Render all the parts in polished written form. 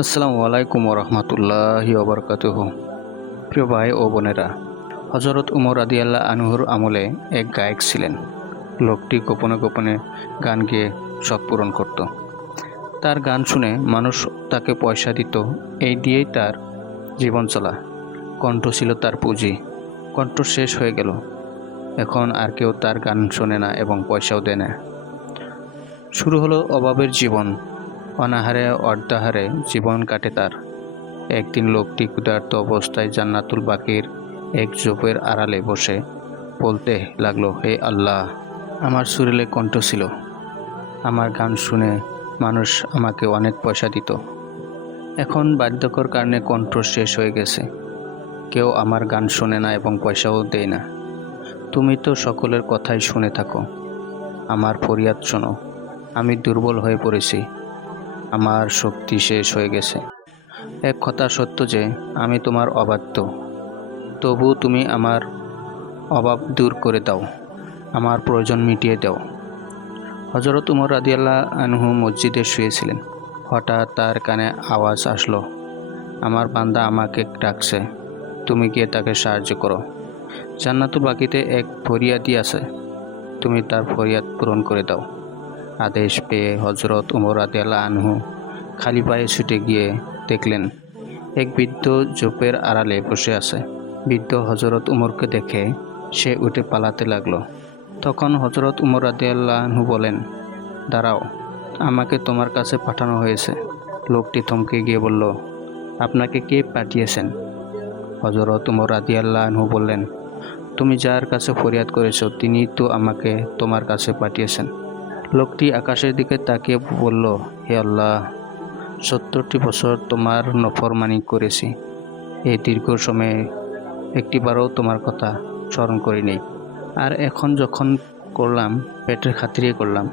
আসসালামু আলাইকুম রহমতুল্লাহি ওবরকাতুহু। প্রিয় ভাই ও বোনেরা, হজরত উমর রাদিয়াল্লাহু আনহুর আমলে এক গায়ক ছিলেন। লোকটি গোপনে গোপনে গান গেয়ে শখ পূরণ করত। তার গান শুনে মানুষ তাকে পয়সা দিত, এই দিয়েই তার জীবন চলা। কণ্ঠ ছিল তার পুঁজি। কণ্ঠ শেষ হয়ে গেল, এখন আর কেউ তার গান শোনে না এবং পয়সাও দেয় না। শুরু হলো অভাবের জীবন। অনাহারে অর্ধাহারে জীবন কাটে তার। একদিন লোকটি ক্ষুধার্ত অবস্থায় জান্নাতুল বাকির এক ঝোপের আড়ালে বসে বলতে লাগলো, হে আল্লাহ, আমার সুরেলে কণ্ঠ ছিল, আমার গান শুনে মানুষ আমাকে অনেক পয়সা দিত। এখন বাধ্যকর কারণে কণ্ঠ শেষ হয়ে গেছে, কেউ আমার গান শোনে না এবং পয়সাও দেয় না। তুমি তো সকলের কথাই শুনে থাকো, আমার ফরিয়াদ শোনো। আমি দুর্বল হয়ে পড়েছি, আমার শক্তি শেষ হয়ে গেছে। এক কথা সত্য যে আমি তোমার অবাধ্য, তবু তুমি আমার অভাব দূর করে দাও, আমার প্রয়োজন মিটিয়ে দাও। হজরত উমর রাদিয়াল্লাহু আনহু মসজিদে শুয়েছিলেন। হঠাৎ তার কানে আওয়াজ আসলো, আমার বান্দা আমাকে ডাকছে, তুমি গিয়ে তাকে সাহায্য করো। জান্নাতুল বাকিতে এক ফরিয়াদি আছে, তুমি তার ফরিয়াদ পূরণ করে দাও। আদেশ পেয়ে হজরত উমর রাদিয়াল্লাহু আনহু খালি পায়ে ছুটে গিয়ে দেখলেন এক বৃদ্ধ ঝোপের আড়ালে বসে আছে। বৃদ্ধ হজরত উমরকে দেখে সে উঠে পালাতে লাগলো। তখন হজরত উমর রাদিয়াল্লাহু আনহু বলেন, দাঁড়াও, আমাকে তোমার কাছে পাঠানো হয়েছে। লোকটি থমকে গিয়ে বলল, আপনাকে কে পাঠিয়েছেন? হজরত উমর রাদিয়াল্লাহু আনহু বললেন, তুমি যার কাছে ফরিয়াদ করেছ তিনি তো আমাকে তোমার কাছে পাঠিয়েছেন। লোকটি আকাশের দিকে তাকিয়ে বলল, হে আল্লাহ, 70টি বছর তোমার নফরমানি করেছি, এই দীর্ঘ সময়ে একটিবারও তোমার কথা স্মরণ করিনি। আর এখন যখন করলাম, পেটের খাতিরে করলাম,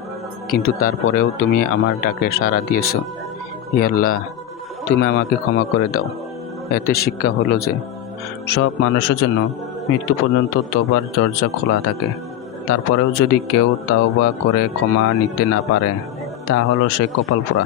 কিন্তু তারপরেও তুমি আমার ডাকে সাড়া দিয়েছ। হে আল্লাহ, তুমি আমাকে ক্ষমা করে দাও। এতে শিক্ষা হলো যে সব মানুষের জন্য মৃত্যু পর্যন্ত তওবার দরজা খোলা থাকে। তারপরেও যদি কেউ তাওবা করে ক্ষমা নিতে না পারে, তা হলো সে কপাল পোড়া।